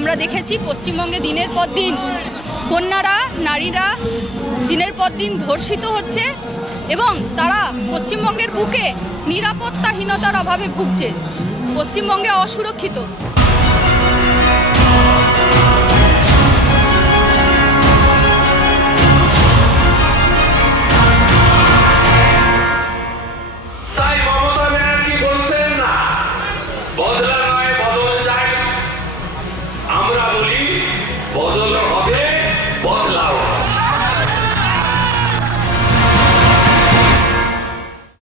আমরা দেখেছি পশ্চিমবঙ্গে দিনের পর দিন কন্যারা, নারীরা দিনের পর দিন ধর্ষিত হচ্ছে এবং তারা পশ্চিমবঙ্গের বুকে নিরাপত্তাহীনতার অভাবে ভুগছে, পশ্চিমবঙ্গে অসুরক্ষিত।